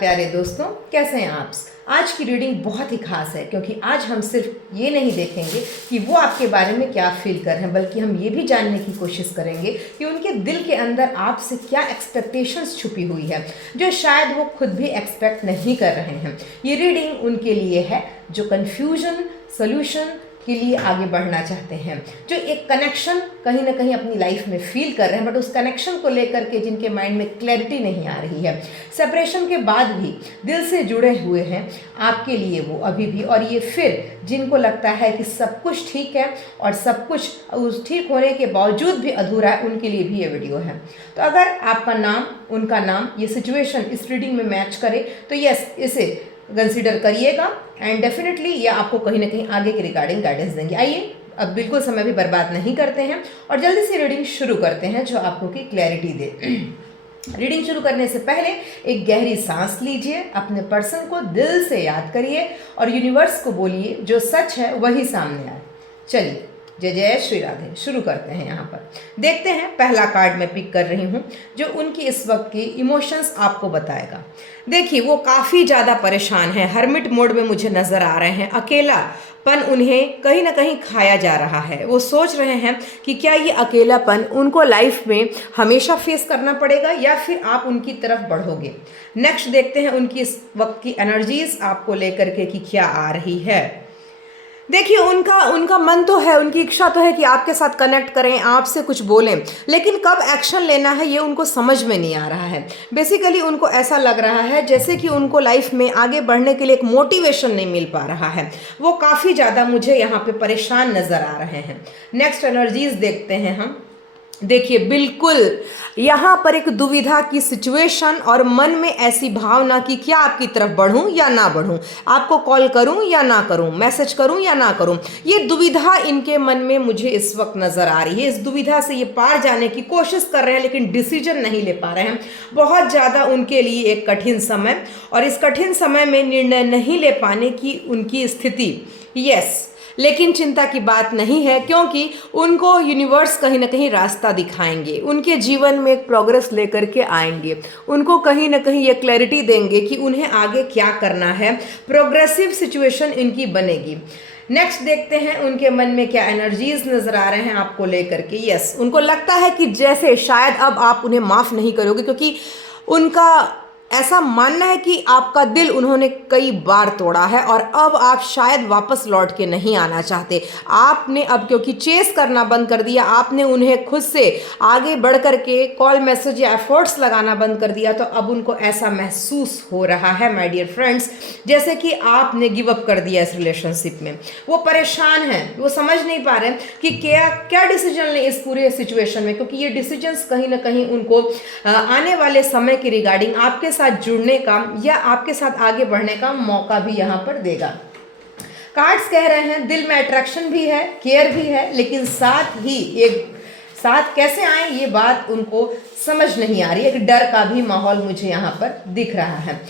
प्यारे दोस्तों, कैसे हैं आप। आज की रीडिंग बहुत ही खास है क्योंकि आज हम सिर्फ ये नहीं देखेंगे कि वो आपके बारे में क्या फील कर रहे हैं, बल्कि हम ये भी जानने की कोशिश करेंगे कि उनके दिल के अंदर आपसे क्या एक्सपेक्टेशंस छुपी हुई है जो शायद वो खुद भी एक्सपेक्ट नहीं कर रहे हैं। ये रीडिंग उनके लिए है जो कन्फ्यूजन सोल्यूशन के लिए आगे बढ़ना चाहते हैं, जो एक कनेक्शन कहीं ना कहीं अपनी लाइफ में फील कर रहे हैं, बट उस कनेक्शन को लेकर के जिनके माइंड में क्लैरिटी नहीं आ रही है, सेपरेशन के बाद भी दिल से जुड़े हुए हैं आपके लिए वो अभी भी। और ये फिर जिनको लगता है कि सब कुछ ठीक है और सब कुछ उस ठीक होने के बावजूद भी अधूरा है, उनके लिए भी ये वीडियो है। तो अगर आपका नाम, उनका नाम, ये सिचुएशन इस रीडिंग में मैच करे तो यस, इसे कंसीडर करिएगा एंड डेफिनेटली ये आपको कहीं ना कहीं आगे के रिगार्डिंग गाइडेंस देंगे। आइए अब बिल्कुल समय भी बर्बाद नहीं करते हैं और जल्दी से रीडिंग शुरू करते हैं जो आपको की क्लैरिटी दे। रीडिंग शुरू करने से पहले एक गहरी सांस लीजिए, अपने पर्सन को दिल से याद करिए और यूनिवर्स को बोलिए जो सच है वही सामने आए। चलिए, जय जय श्री राधे। शुरू करते हैं। यहाँ पर देखते हैं, पहला कार्ड मैं पिक कर रही हूँ जो उनकी इस वक्त की इमोशंस आपको बताएगा। देखिए, वो काफ़ी ज़्यादा परेशान है, हर्मिट मोड में मुझे नज़र आ रहे हैं। अकेलापन उन्हें कहीं ना कहीं खाया जा रहा है। वो सोच रहे हैं कि क्या ये अकेलापन उनको लाइफ में हमेशा फेस करना पड़ेगा या फिर आप उनकी तरफ बढ़ोगे। नेक्स्ट देखते हैं उनकी इस वक्त की एनर्जीज आपको लेकर के कि क्या आ रही है। देखिए, उनका मन तो है, उनकी इच्छा तो है कि आपके साथ कनेक्ट करें, आपसे कुछ बोलें, लेकिन कब एक्शन लेना है ये उनको समझ में नहीं आ रहा है। बेसिकली उनको ऐसा लग रहा है जैसे कि उनको लाइफ में आगे बढ़ने के लिए एक मोटिवेशन नहीं मिल पा रहा है। वो काफ़ी ज़्यादा मुझे यहाँ पे परेशान नज़र आ रहे हैं। नेक्स्ट एनर्जीज देखते हैं हम। देखिए, बिल्कुल यहाँ पर एक दुविधा की सिचुएशन और मन में ऐसी भावना कि क्या आपकी तरफ बढ़ूँ या ना बढ़ूँ, आपको कॉल करूँ या ना करूँ, मैसेज करूँ या ना करूँ, ये दुविधा इनके मन में मुझे इस वक्त नज़र आ रही है। इस दुविधा से ये पार जाने की कोशिश कर रहे हैं लेकिन डिसीजन नहीं ले पा रहे हैं। बहुत ज़्यादा उनके लिए एक कठिन समय, और इस कठिन समय में निर्णय नहीं ले पाने की उनकी स्थिति। यस, लेकिन चिंता की बात नहीं है क्योंकि उनको यूनिवर्स कहीं ना कहीं रास्ता दिखाएंगे, उनके जीवन में एक प्रोग्रेस लेकर के आएंगे, उनको कहीं ना कहीं ये क्लैरिटी देंगे कि उन्हें आगे क्या करना है। प्रोग्रेसिव सिचुएशन इनकी बनेगी। नेक्स्ट देखते हैं उनके मन में क्या एनर्जीज नजर आ रहे हैं आपको लेकर के। यस, उनको लगता है कि जैसे शायद अब आप उन्हें माफ़ नहीं करोगे क्योंकि उनका ऐसा मानना है कि आपका दिल उन्होंने कई बार तोड़ा है और अब आप शायद वापस लौट के नहीं आना चाहते। आपने अब क्योंकि चेस करना बंद कर दिया, आपने उन्हें खुद से आगे बढ़ कर के कॉल मैसेज या एफर्ट्स लगाना बंद कर दिया, तो अब उनको ऐसा महसूस हो रहा है माय डियर फ्रेंड्स जैसे कि आपने गिव अप कर दिया इस रिलेशनशिप में। वो परेशान हैं, वो समझ नहीं पा रहे कि क्या डिसीजन लें इस पूरे सिचुएशन में, क्योंकि ये डिसीजंस कहीं ना कहीं उनको आने वाले समय के रिगार्डिंग आपके साथ जुड़ने का या आपके साथ आगे बढ़ने का मौका भी यहाँ पर देगा। कार्ड्स कह रहे हैं दिल में अट्रैक्शन भी है, केयर भी है, लेकिन साथ ही एक साथ कैसे आए ये बात उनको समझ नहीं आ रही। एक डर का भी माहौल मुझे यहाँ पर दिख रहा है।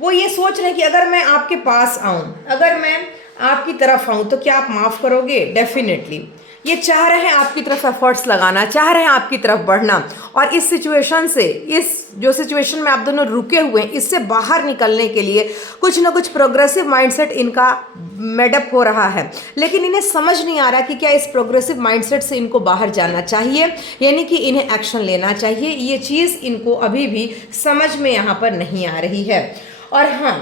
वो ये सोच रहे हैं कि अगर मैं आपके पास आऊँ, अगर मैं आपकी तरफ आऊँ तो क्या आप माफ़ करोगे। डेफिनेटली ये चाह रहे हैं आपकी तरफ एफर्ट्स लगाना, चाह रहे हैं आपकी तरफ बढ़ना, और इस सिचुएशन से, इस जो सिचुएशन में आप दोनों रुके हुए हैं, इससे बाहर निकलने के लिए कुछ ना कुछ प्रोग्रेसिव माइंडसेट इनका मेडअप हो रहा है। लेकिन इन्हें समझ नहीं आ रहा कि क्या इस प्रोग्रेसिव माइंडसेट से इनको बाहर जाना चाहिए, यानी कि इन्हें एक्शन लेना चाहिए। ये चीज़ इनको अभी भी समझ में यहाँ पर नहीं आ रही है। और हाँ,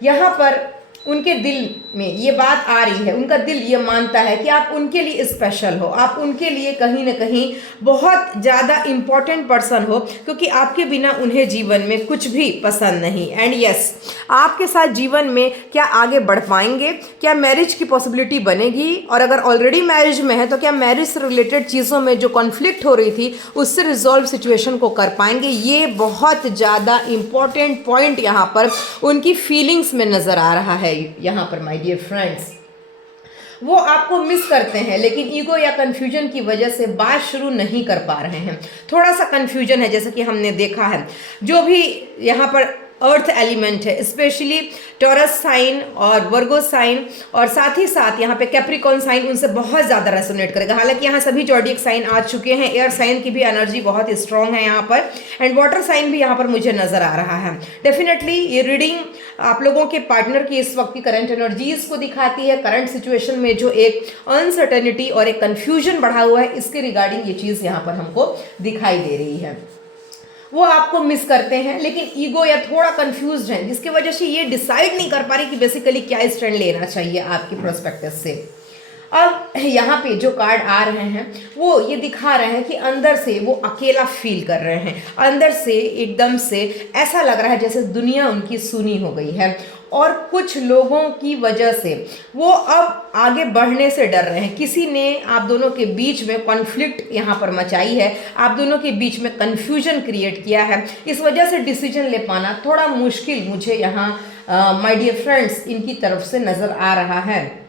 यहाँ पर उनके दिल में ये बात आ रही है, उनका दिल ये मानता है कि आप उनके लिए स्पेशल हो, आप उनके लिए कहीं ना कहीं बहुत ज़्यादा इम्पॉर्टेंट पर्सन हो, क्योंकि आपके बिना उन्हें जीवन में कुछ भी पसंद नहीं। एंड यस, आपके साथ जीवन में क्या आगे बढ़ पाएंगे, क्या मैरिज की पॉसिबिलिटी बनेगी, और अगर ऑलरेडी मैरिज में है तो क्या मैरिज से रिलेटेड चीज़ों में जो कॉन्फ्लिक्ट हो रही थी उससे रिजॉल्व सिचुएशन को कर पाएंगे। ये बहुत ज़्यादा इम्पॉर्टेंट पॉइंट यहाँ पर उनकी फीलिंग्स में नज़र आ रहा है। यहाँ पर माय डियर फ्रेंड्स, वो आपको मिस करते हैं लेकिन ईगो या कंफ्यूजन की वजह से बात शुरू नहीं कर पा रहे हैं। थोड़ा सा कंफ्यूजन है, जैसे कि हमने देखा है। जो भी यहाँ पर अर्थ एलिमेंट है, स्पेशली टॉरस साइन और वर्गो साइन, और साथ ही साथ यहाँ पे कैप्रिकॉर्न साइन उनसे बहुत ज़्यादा रेसोनेट करेगा। हालांकि यहाँ सभी जॉडियक साइन आ चुके हैं, एयर साइन की भी एनर्जी बहुत ही स्ट्रांग है यहाँ पर, एंड वाटर साइन भी यहाँ पर मुझे नज़र आ रहा है। डेफिनेटली ये रीडिंग आप लोगों के पार्टनर की इस वक्त की करंट एनर्जीज को दिखाती है। करंट सिचुएशन में जो एक अनसर्टेनिटी और एक कन्फ्यूजन बढ़ा हुआ है, इसके रिगार्डिंग ये चीज़ यहाँ पर हमको दिखाई दे रही है। वो आपको मिस करते हैं, लेकिन ईगो या थोड़ा कंफ्यूज्ड है, जिसकी वजह से ये डिसाइड नहीं कर पा रही कि बेसिकली क्या स्टैंड लेना चाहिए आपकी प्रोस्पेक्टिव से। अब यहाँ पे जो कार्ड आ रहे हैं वो ये दिखा रहे हैं कि अंदर से वो अकेला फील कर रहे हैं, अंदर से एकदम से ऐसा लग रहा है जैसे दुनिया उनकी सुनी हो गई है, और कुछ लोगों की वजह से वो अब आगे बढ़ने से डर रहे हैं। किसी ने आप दोनों के बीच में कॉन्फ्लिक्ट यहाँ पर मचाई है, आप दोनों के बीच में कन्फ्यूजन क्रिएट किया है, इस वजह से डिसीजन ले पाना थोड़ा मुश्किल मुझे यहाँ माय डियर फ्रेंड्स इनकी तरफ से नज़र आ रहा है।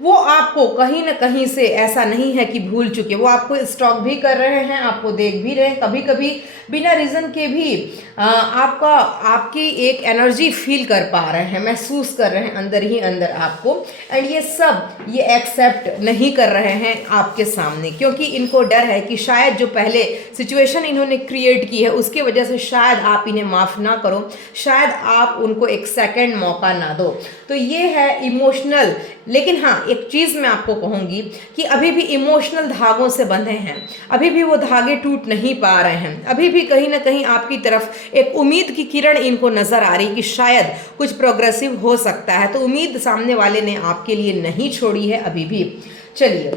वो आपको कहीं ना कहीं से ऐसा नहीं है कि भूल चुके, वो आपको स्टॉक भी कर रहे हैं, आपको देख भी रहे हैं, कभी कभी बिना रीज़न के भी आपकी एक एनर्जी फील कर पा रहे हैं, महसूस कर रहे हैं अंदर ही अंदर आपको, एंड ये सब ये एक्सेप्ट नहीं कर रहे हैं आपके सामने, क्योंकि इनको डर है कि शायद जो पहले सिचुएशन इन्होंने क्रिएट की है उसके वजह से शायद आप इन्हें माफ़ ना करो, शायद आप उनको एक सेकेंड मौका ना दो। तो ये है इमोशनल, लेकिन हाँ एक चीज़ मैं आपको कहूँगी कि अभी भी इमोशनल धागों से बंधे हैं, अभी भी वो धागे टूट नहीं पा रहे हैं, अभी भी कहीं ना कहीं आपकी तरफ एक उम्मीद की किरण इनको नज़र आ रही कि शायद कुछ प्रोग्रेसिव हो सकता है। तो उम्मीद सामने वाले ने आपके लिए नहीं छोड़ी है अभी भी। चलिए,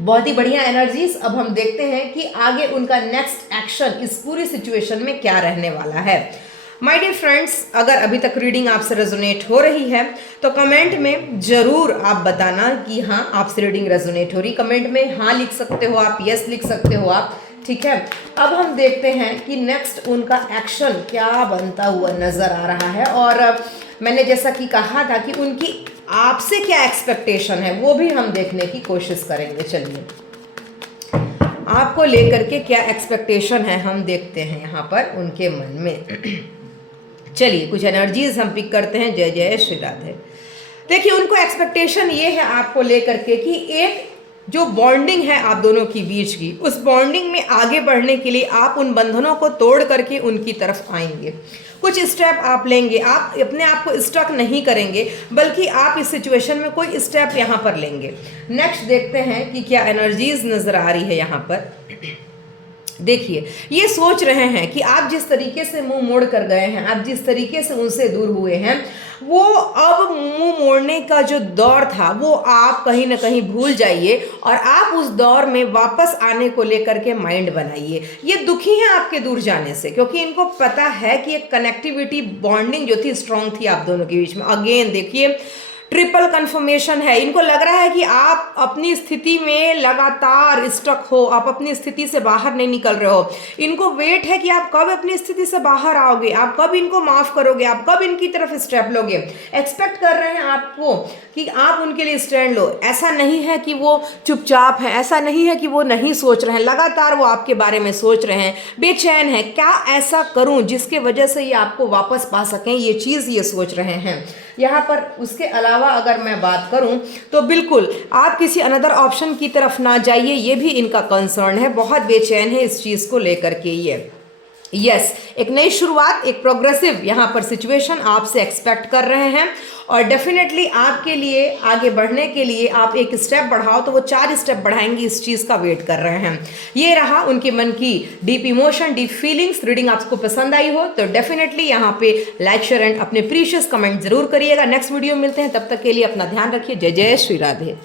बहुत ही बढ़िया एनर्जीज। अब हम देखते हैं कि आगे उनका नेक्स्ट एक्शन इस पूरी सिचुएशन में क्या रहने वाला है। माय डियर फ्रेंड्स, अगर अभी तक रीडिंग आपसे रेजोनेट हो रही है तो कमेंट में ज़रूर आप बताना कि हाँ आपसे रीडिंग रेजोनेट हो रही। कमेंट में हाँ लिख सकते हो आप, यस लिख सकते हो आप, ठीक है। अब हम देखते हैं कि नेक्स्ट उनका एक्शन क्या बनता हुआ नज़र आ रहा है, और मैंने जैसा कि कहा था कि उनकी आपसे क्या एक्सपेक्टेशन है वो भी हम देखने की कोशिश करेंगे। चलिए, आपको लेकर के क्या एक्सपेक्टेशन है हम देखते हैं यहाँ पर उनके मन में। चलिए, कुछ एनर्जीज हम पिक करते हैं। जय जय श्री राधे। देखिए, उनको एक्सपेक्टेशन ये है आपको लेकर के कि एक जो बॉन्डिंग है आप दोनों की बीच की, उस बॉन्डिंग में आगे बढ़ने के लिए आप उन बंधनों को तोड़ करके उनकी तरफ आएंगे, कुछ स्टेप आप लेंगे, आप अपने आप को स्टक नहीं करेंगे, बल्कि आप इस सिचुएशन में कोई स्टेप यहाँ पर लेंगे। नेक्स्ट देखते हैं कि क्या एनर्जीज नज़र आ रही है यहाँ पर। देखिए, ये सोच रहे हैं कि आप जिस तरीके से मुंह मोड़ कर गए हैं, आप जिस तरीके से उनसे दूर हुए हैं, वो अब मुंह मोड़ने का जो दौर था वो आप कहीं ना कहीं भूल जाइए, और आप उस दौर में वापस आने को लेकर के माइंड बनाइए। ये दुखी हैं आपके दूर जाने से, क्योंकि इनको पता है कि एक कनेक्टिविटी बॉन्डिंग जो थी स्ट्रांग थी आप दोनों के बीच में। अगेन देखिए, ट्रिपल कंफर्मेशन है। इनको लग रहा है कि आप अपनी स्थिति में लगातार स्टक हो, आप अपनी स्थिति से बाहर नहीं निकल रहे हो। इनको वेट है कि आप कब अपनी स्थिति से बाहर आओगे, आप कब इनको माफ़ करोगे, आप कब इनकी तरफ स्टेप लोगे। एक्सपेक्ट कर रहे हैं आपको कि आप उनके लिए स्टैंड लो। ऐसा नहीं है कि वो चुपचाप है, ऐसा नहीं है कि वो नहीं सोच रहे हैं, लगातार वो आपके बारे में सोच रहे हैं, बेचैन है, क्या ऐसा करूं जिसके वजह से ये आपको वापस पा सकें, ये चीज़ ये सोच रहे हैं यहाँ पर। उसके अलावा अगर मैं बात करूं तो बिल्कुल आप किसी अनदर ऑप्शन की तरफ ना जाइए, ये भी इनका कंसर्न है, बहुत बेचैन है इस चीज़ को लेकर के ये। यस, एक नई शुरुआत, एक प्रोग्रेसिव यहाँ पर सिचुएशन आपसे एक्सपेक्ट कर रहे हैं, और डेफिनेटली आपके लिए आगे बढ़ने के लिए आप एक स्टेप बढ़ाओ तो वो 4 स्टेप बढ़ाएंगे, इस चीज़ का वेट कर रहे हैं। ये रहा उनके मन की deep emotion, deep feelings. Reading आपको पसंद आई हो तो डेफिनेटली यहाँ पे लाइक, शेयर एंड अपने प्रीशियस कमेंट जरूर करिएगा। नेक्स्ट वीडियो मिलते हैं, तब तक के लिए अपना ध्यान रखिए। जय जय श्री राधे।